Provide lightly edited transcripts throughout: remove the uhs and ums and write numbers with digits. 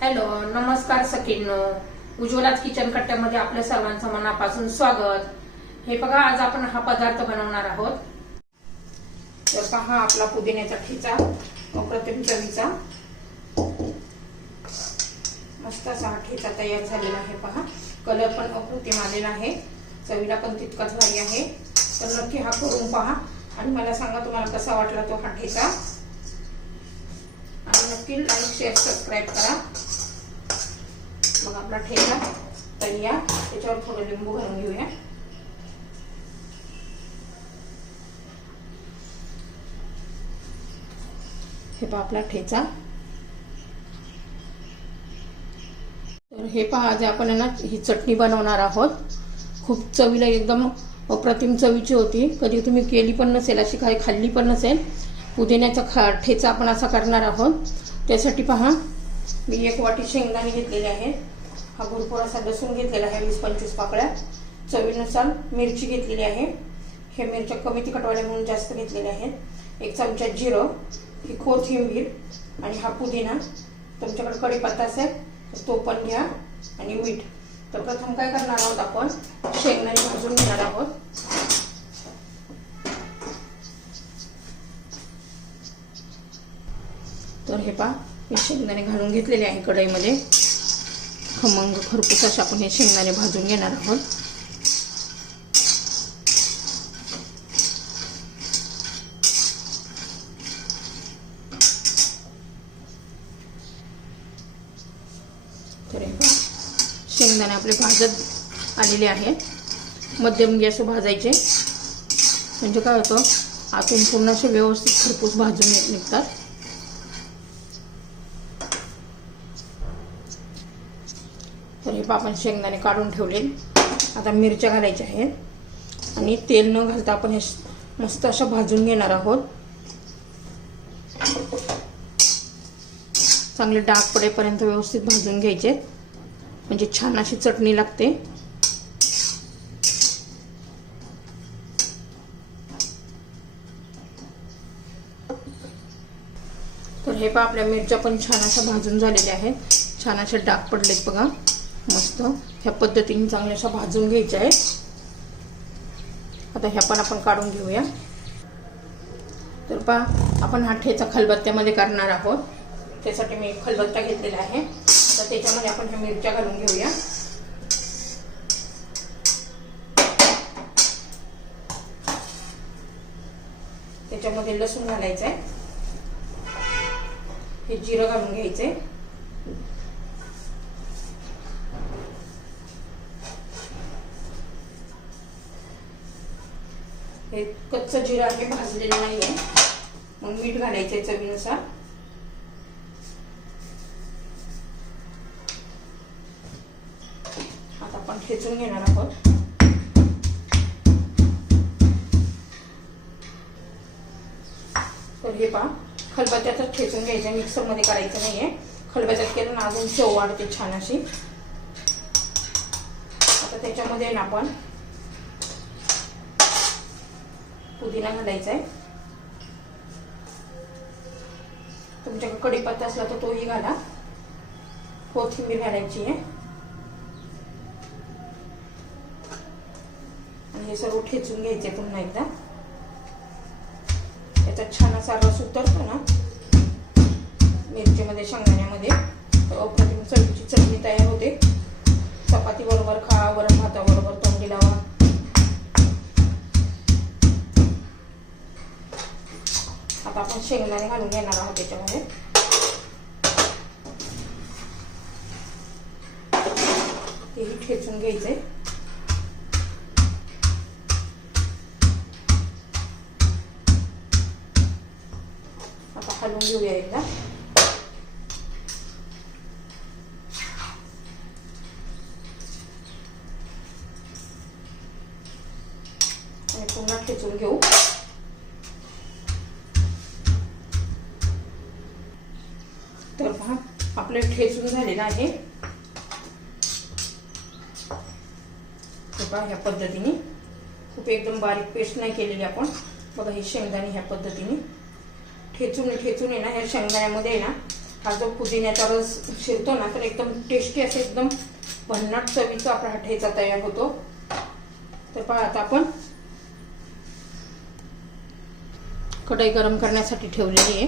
Hello, नमस्कार सखींनो. उज्ज्वलाच kitchen कट्ट्यामध्ये आपल्या सर्वांचं मनापासून स्वागत. हे बघा, आज आपण हा पदार्थ बनवणार आहोत. तर पहा, आपला पुदिन्याचा ठेचा अप्रतिम चवीचा मस्त असा हा ठेचा तयार झालेला आहे. पहा, कलर पण अप्रतिम आलेला आहे, चवीला पण तितकाच भारी आहे. तर नक्की हा करून पहा आणि मला सांगा तुम्हाला कसा वाटला तो हा ठेचा. आणि नक्की लाईक शेअर सबस्क्राईब करा. मग आपला ठेचा तयार. त्याच्यावर थोडं लिंबू घालून घेऊया. हे पहा आपला ठेचा. तर हे पहा, आज आपण ना ही चटणी बनवणार आहोत. खूप चवीला एकदम अप्रतिम चवीची होती. कधी तुम्ही केली पण नसेल, अशी काही खाल्ली पण नसेल. पुदिन्याचा ठेचा आपण असा करणार आहोत. त्यासाठी पहा, मी 1 वाटी शेंगदाणे घेतलेले आहेत. हा भरपूर असा लसूण घेतलेला आहे, 20-25 पाकळ्या. चवीनुसार मिरची घेतलेली आहे. हे मिरच्या कमी तिखटवाल्या म्हणून जास्त घेतलेल्या आहेत. 1 चमचा जिरं, ही कोथिंबीर आणि हा पुदिना. तुमच्याकडे कढीपत्ता असेल तर तो पण घ्या आणि मीठ. तर प्रथम काय करणार आहोत, आपण शेंगदाणे भाजून घेणार आहोत. तर हे पहा, मी शेंगदाणे घालून घेतलेले आहे कढईमध्ये. खमंग खरपूस असे आपण हे शेंगदाणे भाजून घेणार आहोत. तर हे पहा, शेंगदाणे आपले भाजत आलेले आहेत. मध्यम गॅसवर भाजायचे, म्हणजे काय होतं, आतून पूर्ण असे व्यवस्थित खरपूस भाजून निघतात. तर हे आपण शेंगदाणे काढून ठेवले. आता मिरच्या घालायच्या आहेत आणि तेल न घालता आपण हे मस्त अशा भाजून घेणार आहोत. चांगले डाग पडेपर्यंत व्यवस्थित भाजून घ्यायचे, म्हणजे छान अशी चटणी लागते. तर हे पहा, आपल्या मिरच्या पण छान अशा भाजून झालेल्या आहेत. छान असे डाग पडलेत बघा. मस्त ह्या पद्धतीने चांगल्या अशा भाजून घ्यायच्या आहेत. आता ह्या पण आपण काढून घेऊया. तर पहा, आपण हा ठेचा खलबत्त्यामध्ये करणार आहोत. त्यासाठी मी एक खलबत्ता घेतलेला आहे. तर त्याच्यामध्ये आपण ह्या मिरच्या घालून घेऊया. त्याच्यामध्ये लसूण घालायचं आहे. हे जिरं घालून घ्यायचंय. हे कच्चं जिरं आहे, भाजलेलं नाहीये. मग मीठ घालायचंय चवीनुसार. आता आपण ठेचून घेणार आहोत. तर हे पहा, खलबत्त्यातच ठेचून घ्यायचं, मिक्सरमध्ये करायचं नाहीये. खलबत्त्यात केलं ना अजून चव वाढते छान अशी. आता त्याच्यामध्ये ना आपण पुदिना घालायचा आहे. तुमच्याकडे कढीपत्ता असला तर तोही घाला. कोथिंबीर घालायची आहे आणि हे सर्व ठेचून घ्यायचे पुन्हा एकदा. याचा छान असा रस उतरतो ना मिरचीमध्ये, शेंगदाण्यामध्ये, तर अप्रतिम चवीची चटणी तयार होते. चपाती बरोबर खा, वरण भाताबरोबर तोंडी लावा. आता आपण शेंगदाणे घालून घेणार आहोत त्याच्यामध्ये. तेही ठेचून घ्यायचंय. आता हलवून घेऊया एकदा. आणि पुन्हा ठेचून घेऊ. तर पहा, आपले ठेचून झालेलं आहे. बघा, ह्या पद्धतीने खूप एकदम बारीक पेस्ट नाही केलेली आपण. बघा, हे शेंगदाणे ह्या पद्धतीने ठेचून आहे ना, ह्या शेंगदाण्यामध्ये आहे ना हा जो पुदिन्याचा रस शिरतो ना तर एकदम टेस्टी असे एकदम भन्नाट चवीचा आपला हा ठेचा तयार होतो. तर पहा आता आपण कढई गरम करण्यासाठी ठेवलेली आहे.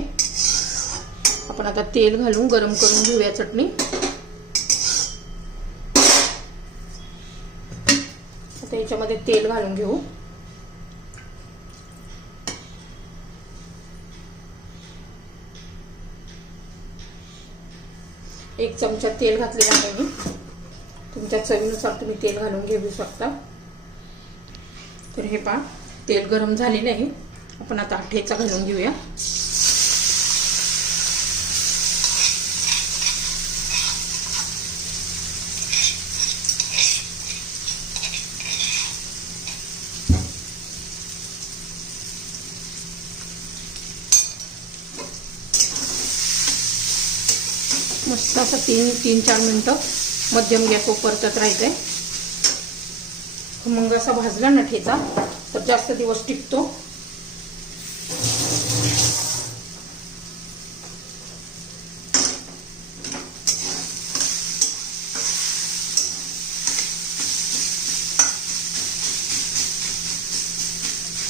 आपण आता तेल घालून गरम करून घेऊया चटणी. आता याच्यामध्ये तेल घालून घेऊ. एक चमचा तेल घातलेला आहे मी. तुमच्या चवीनुसार तुम्ही तेल घालून घेऊ शकता. तर हे पहा तेल गरम झालेले आहे. आपण आता ठेचा घालून घेऊया. मस्त असं 3-4 मिनिटं मध्यम गॅसवर परतत राहायचंय. मग असा भाजला ना ठेचा तर जास्त दिवस टिकतो.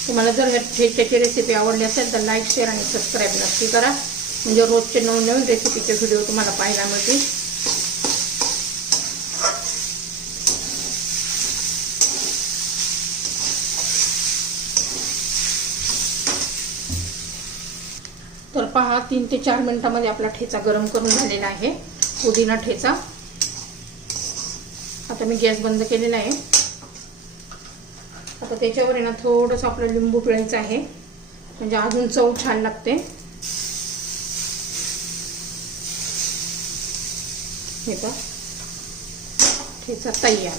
तुम्हाला जर ठेच्याची रेसिपी आवडली असेल तर लाईक, शेअर आणि सबस्क्राईब नक्की करा. म्हणजे रोजचे नवनवीन रेसिपीचे व्हिडिओ तुम्हाला पाहायला मिळतील. तर पहा 3 ते 4 मिनिटांमध्ये आपला ठेचा गरम करून झालेला आहे. पुदिना ठेचा. आता मी गॅस बंद केलेला आहे. आता त्याच्यावर आहे ना थोडंसं आपलं लिंबू पिळायचं आहे म्हणजे अजून चव छान लागते. हे पहा ठेचा तयार.